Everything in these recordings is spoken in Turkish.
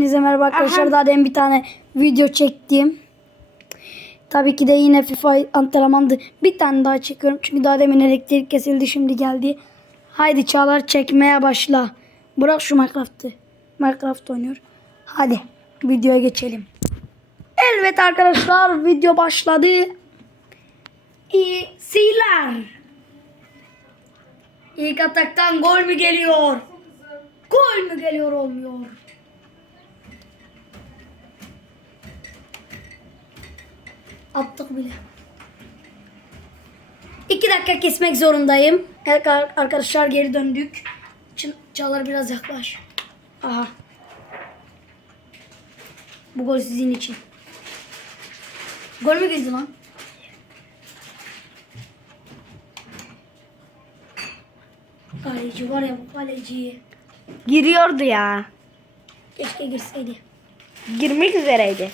Hepinize merhaba arkadaşlar. Daha demin bir tane video çektim. Tabii ki de yine FIFA antrenmandı. Bir tane daha çekiyorum. Çünkü daha demin elektrik kesildi şimdi geldi. Haydi Çağlar çekmeye başla. Bırak şu Minecraft'ı. Minecraft oynuyor. Hadi videoya geçelim. Evet arkadaşlar video başladı. İyi seyirler. İlk ataktan gol mü geliyor? Gol mü geliyor olmuyor? Attık bile. İki dakika kesmek zorundayım. Evet ar- arkadaşlar geri döndük. Ç- Çağlar biraz yaklaş. Aha. Bu gol sizin için. Gol mü girdi lan? Kaleci var ya bu kaleci. Giriyordu ya. Keşke girseydi. Girmek üzereydi.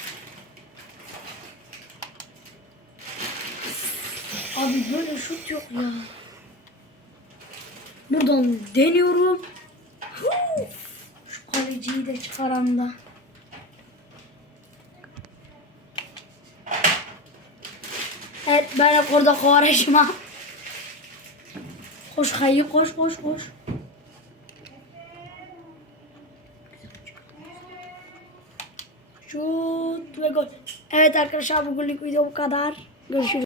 Abi böyle şut yok ya. Buradan deniyorum. Şu kaleciyi de çıkaran da. Evet ben orada kovarajma. Koş hayır koş koş koş. Şut ve gol. Evet arkadaşlar bugünlük video bu kadar. Görüşürüz.